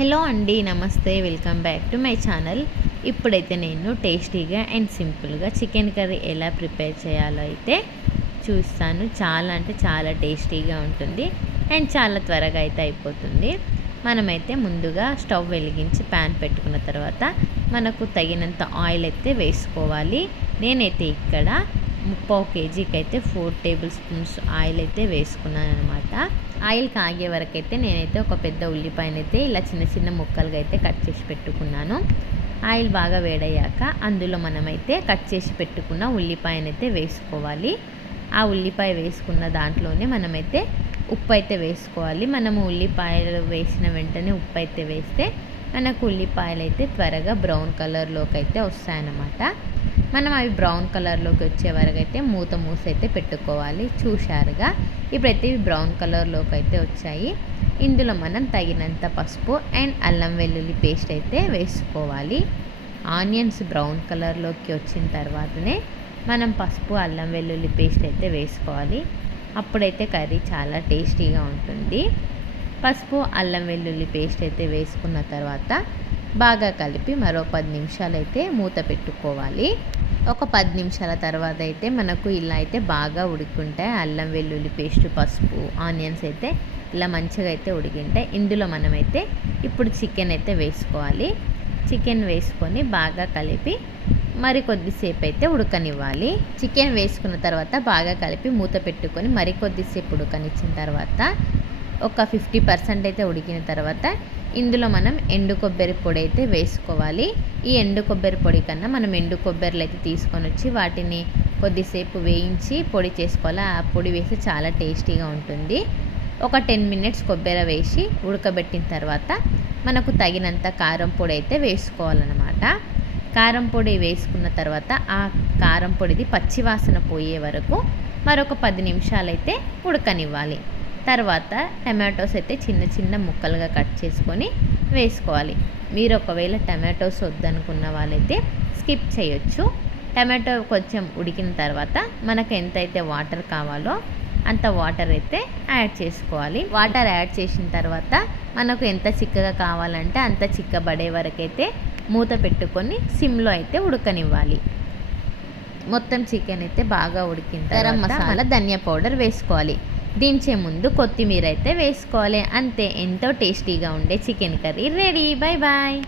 Hello అండి నమస్తే. Welcome back to my channel. ఇప్పుడైతే నేను టేస్టీగా అండ్ సింపుల్గా చికెన్ కర్రీ ఎలా ప్రిపేర్ చేయాలో అయితే చూస్తాను. చాలా అంటే చాలా టేస్టీగా ఉంటుంది అండ్ చాలా త్వరగా అయితే అయిపోతుంది. మనమైతే ముందుగా స్టవ్ వెలిగించి ప్యాన్ పెట్టుకున్న తర్వాత మనకు తగినంత ఆయిల్ అయితే వేసుకోవాలి. నేనైతే ఇక్కడ ముప్పావు కేజీకి అయితే ఫోర్ టేబుల్ స్పూన్స్ ఆయిల్ అయితే వేసుకున్నాను అనమాట ఆయిల్ కాగే వరకు అయితే నేనైతే ఒక పెద్ద ఉల్లిపాయనైతే ఇలా చిన్న చిన్న ముక్కలుగా అయితే కట్ చేసి పెట్టుకున్నాను. ఆయిల్ బాగా వేడయ్యాక అందులో మనమైతే కట్ చేసి పెట్టుకున్న ఉల్లిపాయనైతే వేసుకోవాలి. ఆ ఉల్లిపాయ వేసుకున్న దాంట్లోనే మనమైతే ఉప్పు అయితే వేసుకోవాలి. మనము ఉల్లిపాయలు వేసిన వెంటనే ఉప్పు అయితే వేస్తే మనకు ఉల్లిపాయలు అయితే త్వరగా బ్రౌన్ కలర్లోకి అయితే వస్తాయన్నమాట. మనం అవి బ్రౌన్ కలర్లోకి వచ్చే వరకు అయితే మూత మూసి అయితే పెట్టుకోవాలి. చూశారుగా? ఇప్పుడైతే ఇవి బ్రౌన్ కలర్లోకి అయితే వచ్చాయి. ఇందులో మనం తగినంత పసుపు అండ్ అల్లం వెల్లుల్లి పేస్ట్ అయితే వేసుకోవాలి. ఆనియన్స్ బ్రౌన్ కలర్లోకి వచ్చిన తర్వాతనే మనం పసుపు అల్లం వెల్లుల్లి పేస్ట్ అయితే వేసుకోవాలి. అప్పుడైతే కర్రీ చాలా టేస్టీగా ఉంటుంది. పసుపు అల్లం వెల్లుల్లి పేస్ట్ అయితే వేసుకున్న తర్వాత బాగా కలిపి మరో పది నిమిషాలు అయితే మూత పెట్టుకోవాలి. ఒక పది నిమిషాల తర్వాత అయితే మనకు ఇలా అయితే బాగా ఉడుకుంటాయి. అల్లం వెల్లుల్లి పేస్ట్ పసుపు ఆనియన్స్ అయితే ఇలా మంచిగా అయితే ఉడికింటాయి. ఇందులో మనమైతే ఇప్పుడు చికెన్ అయితే వేసుకోవాలి. చికెన్ వేసుకొని బాగా కలిపి మరి కొద్దిసేపు అయితే ఉడకనివ్వాలి. చికెన్ వేసుకున్న తర్వాత బాగా కలిపి మూత పెట్టుకొని మరి కొద్దిసేపు ఉడకనిచ్చిన తర్వాత ఒక ఫిఫ్టీ పర్సెంట్ అయితే ఉడికిన తర్వాత ఇందులో మనం ఎండు కొబ్బరి పొడి అయితే వేసుకోవాలి. ఈ ఎండు కొబ్బరి పొడి కన్నా మనం ఎండు కొబ్బరిలు అయితే తీసుకొని వచ్చి వాటిని కొద్దిసేపు వేయించి పొడి చేసుకోవాలి? ఆ పొడి వేసి చాలా టేస్టీగా ఉంటుంది. ఒక టెన్ మినిట్స్ కొబ్బరి వేసి ఉడకబెట్టిన తర్వాత మనకు తగినంత కారం పొడి అయితే వేసుకోవాలన్నమాట. కారం పొడి వేసుకున్న తర్వాత ఆ కారం పొడిది పచ్చివాసన పోయే వరకు మరొక పది నిమిషాలు అయితే ఉడకనివ్వాలి. తర్వాత టమాటోస్ అయితే చిన్న చిన్న ముక్కలుగా కట్ చేసుకొని వేసుకోవాలి. మీరు ఒకవేళ టమాటోస్ వద్దనుకున్న వాళ్ళైతే స్కిప్ చేయొచ్చు. టమాటో కొంచెం ఉడికిన తర్వాత మనకు ఎంతైతే వాటర్ కావాలో అంత వాటర్ అయితే యాడ్ చేసుకోవాలి. వాటర్ యాడ్ చేసిన తర్వాత మనకు ఎంత చిక్కగా కావాలంటే అంత చిక్కబడే వరకైతే మూత పెట్టుకొని సిమ్లో అయితే ఉడకనివ్వాలి. మొత్తం చికెన్ అయితే బాగా ఉడికిన గరం మసాలా ధనియా పౌడర్ వేసుకోవాలి. దించే ముందు కొత్తిమీర అయితే వేసుకోవాలి. అంతే ఎంతో టేస్టీగా ఉండే chicken curry ready. Bye bye